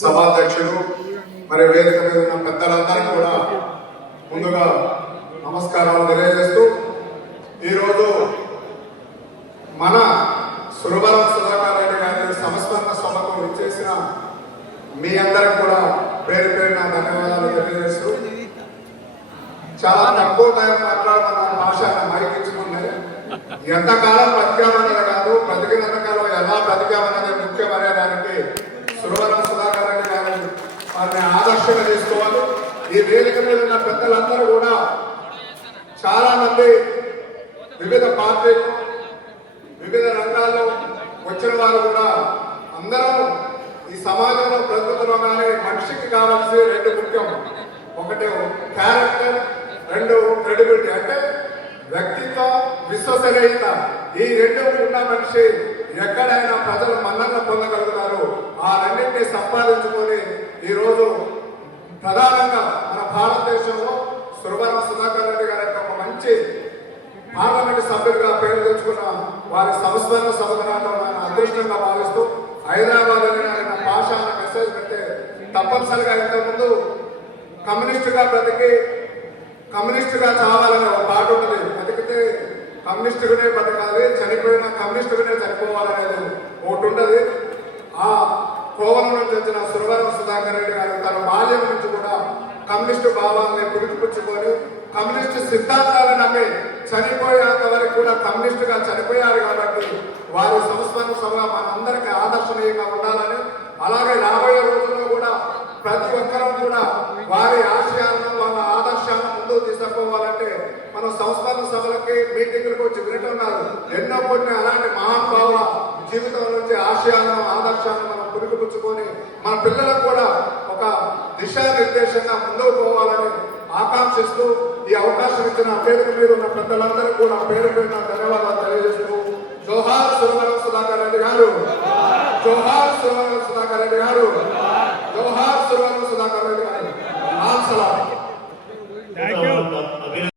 సభాధ్యక్షులు మరి వేదిక మీద ఉన్న పెద్దలందరికీ కూడా ముందుగా నమస్కారాలు తెలియజేస్తూ ఈరోజు మన సురవరం సుధాకర్ రెడ్డి గారి సంస్మరణ సభకు ఇచ్చేసిన మీ అందరికి కూడా పేరు పేరున ధన్యవాదాలు తెలియజేస్తూ చాలా తక్కువ టైం మాట్లాడుతున్న భాష మైక్ ఎంతకాలం బతికామన్నది కాదు బ్రతికినంత కాలం ఎలా బతికామన్నది ముఖ్యమనేదానికి సురవరం సుధాకర్ రెడ్డి గారు వారిని చేసుకోవాలి. ఈ వేదిక మీద ఉన్న పెద్దలందరూ కూడా చాలా మంది వివిధ పార్టీలు వివిధ రంగాల్లో వచ్చిన వారు కూడా అందరం ఈ సమాజంలో బ్రతుకుతున్నామని మనిషికి కావాల్సి రెండు ముఖ్యం. ఒకటి క్యారెక్టర్ రెండు క్రెడిబిలిటీ అంటే వ్యక్తిత్వం విశ్వసనీయత. ఈ రెండు ఉన్న మనిషి ఎక్కడైనా ప్రజలు మన్నన పొందగలుగుతారు. ఆ రెండింటినీ సంపాదించుకొని ఈరోజు ప్రధానంగా మన భారతదేశంలో సురవరం సుధాకర్ రెడ్డి గారి యొక్క ఒక మంచి పార్లమెంట్ సభ్యులుగా పేరు తెచ్చుకున్న వారి సంస్మరణ సభకు నన్ను అదృష్టంగా భావిస్తూ హైదరాబాద్ అని భాష అన్న మెసేజ్ పెడితే తప్పనిసరిగా ఇంతకుముందు కమ్యూనిస్టుగా బ్రతికి కమ్యూనిస్టుగా చావాలనే ఒక పాట ఉంటుంది. బతికితే కమ్యూనిస్టుగానే బతకాలి చనిపోయిన కమ్యూనిస్టుగానే చనిపోవాలనేది ఒకటి ఉండదు. ఆ కోవలం నుంచి వచ్చిన సురవరం సుధాకర్ రెడ్డి గారు తన బాల్యం నుంచి కూడా కమ్యూనిస్టు భావాలని పురికిపుచ్చుకొని కమ్యూనిస్టు సిద్ధాంతాలను నమ్మి చనిపోయేంత వరకు కూడా కమ్యూనిస్టుగా చనిపోయారు కాబట్టి వారి సంస్మరణ సభ మనందరికీ ఆదర్శనీయంగా ఉండాలని అలాగే రాబోయే రోజుల్లో కూడా ప్రతి ఒక్కరూ కూడా వారి ఆశయాలను వాళ్ళ ఆదర్శాలను ముందుకు తీసుకుపోవాలంటే మనం సంస్మరణ సభలకి మీటింగ్లకు వచ్చి వింటున్నారు ఎన్నో కొన్ని అలాంటి మహానుభావుల జీవితం నుంచి ఆశయాలను ఆదర్శాలను మనం పురుగుపుచ్చుకొని మన పిల్లలకు కూడా ఒక దిశానిర్దేశంగా ముందుకు పోవాలని ఆకాంక్షిస్తూ ఈ అవకాశం ఇచ్చిన పేరు మీద ఉన్న పెద్దలందరూ కూడా పేరు పేరున ధన్యవాదాలు తెలియజేస్తూ జోహార్ సురవరం సుధాకర్ రెడ్డి గారు. జోహార్ సురవరం సుధాకర్ రెడ్డి గారు. జోహార్ సురవరం సుధాకర్ రెడ్డి గారు. లాల్